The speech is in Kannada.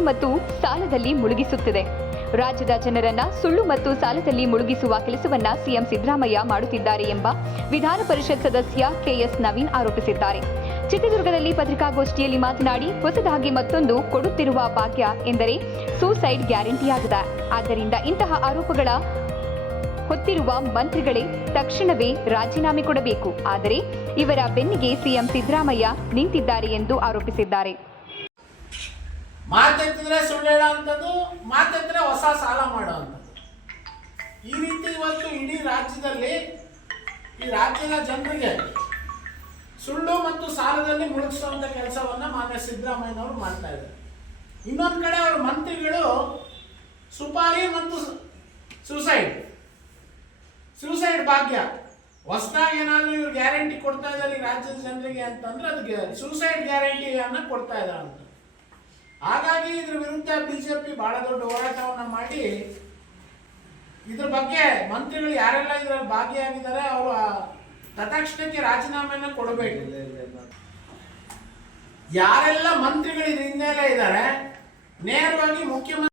ಮತ್ತು ಸಾಲದಲ್ಲಿ ಮುಳುಗಿಸುತ್ತಿದೆ. ರಾಜ್ಯದ ಜನರನ್ನ ಸುಳ್ಳು ಮತ್ತು ಸಾಲದಲ್ಲಿ ಮುಳುಗಿಸುವ ಕೆಲಸವನ್ನ ಸಿಎಂ ಸಿದ್ದರಾಮಯ್ಯ ಮಾಡುತ್ತಿದ್ದಾರೆ ಎಂಬ ವಿಧಾನ ಪರಿಷತ್ ಸದಸ್ಯ ಕೆಎಸ್ ನವೀನ್ ಆರೋಪಿಸಿದ್ದಾರೆ. ಚಿತ್ರದುರ್ಗದಲ್ಲಿ ಪತ್ರಿಕಾಗೋಷ್ಠಿಯಲ್ಲಿ ಮಾತನಾಡಿ ಹೊಸದಾಗಿ ಮತ್ತೊಂದು ಕೊಡುತ್ತಿರುವ ಭಾಗ್ಯ ಎಂದರೆ ಸೂಸೈಡ್ ಗ್ಯಾರಂಟಿಯಾಗಿದೆ. ಆದ್ದರಿಂದ ಇಂತಹ ಆರೋಪಗಳ ಹೊತ್ತಿರುವ ಮಂತ್ರಿಗಳೇ ತಕ್ಷಣವೇ ರಾಜೀನಾಮೆ ಕೊಡಬೇಕು. ಆದರೆ ಇವರ ಬೆನ್ನಿಗೆ ಸಿಎಂ ಸಿದ್ದರಾಮಯ್ಯ ನಿಂತಿದ್ದಾರೆ ಎಂದು ಆರೋಪಿಸಿದ್ದಾರೆ. ಮಾತೆತ್ತಿದ್ರೆ ಸುಳ್ಳು ಹೇಳೋ ಅಂಥದ್ದು ಮಾತೆತ್ತಿದ್ರೆ ಹೊಸ ಸಾಲ ಮಾಡೋ ಅಂಥದ್ದು ಈ ರೀತಿ ಇವತ್ತು ಇಡೀ ರಾಜ್ಯದಲ್ಲಿ, ಈ ರಾಜ್ಯದ ಜನರಿಗೆ ಸುಳ್ಳು ಮತ್ತು ಸಾಲದಲ್ಲಿ ಮುಳುಗಿಸುವಂಥ ಕೆಲಸವನ್ನ ಮಾನ್ಯ ಸಿದ್ದರಾಮಯ್ಯನವರು ಮಾಡ್ತಾ ಇದ್ದಾರೆ. ಇನ್ನೊಂದು ಕಡೆ ಅವ್ರ ಮಂತ್ರಿಗಳು ಸುಪಾರಿ ಮತ್ತು ಸೂಸೈಡ್ ಸೂಸೈಡ್ ಭಾಗ್ಯ. ಹೊಸದಾಗಿ ಏನಾದರೂ ಇವ್ರು ಗ್ಯಾರಂಟಿ ಕೊಡ್ತಾ ಇದ್ದಾರೆ ಈ ರಾಜ್ಯದ ಜನರಿಗೆ ಅಂತಂದ್ರೆ ಅದು ಸೂಸೈಡ್ ಗ್ಯಾರಂಟಿಯನ್ನು ಕೊಡ್ತಾ ಇದ್ದಾರೆ ಅಂತ. ಹಾಗಾಗಿ ಇದ್ರ ವಿರುದ್ಧ ಬಿಜೆಪಿ ಬಹಳ ದೊಡ್ಡ ಹೋರಾಟವನ್ನ ಮಾಡಿ ಇದ್ರ ಬಗ್ಗೆ ಮಂತ್ರಿಗಳು ಯಾರೆಲ್ಲ ಇದರಲ್ಲಿ ಭಾಗಿಯಾಗಿದ್ದಾರೆ ಅವರು ತತಕ್ಷಣಕ್ಕೆ ರಾಜೀನಾಮೆಯನ್ನ ಕೊಡಬೇಕು. ಯಾರೆಲ್ಲ ಮಂತ್ರಿಗಳು ಇದ್ರ ಹಿನ್ನೆಲೆ ಇದ್ದಾರೆ ನೇರವಾಗಿ ಮುಖ್ಯಮಂತ್ರಿ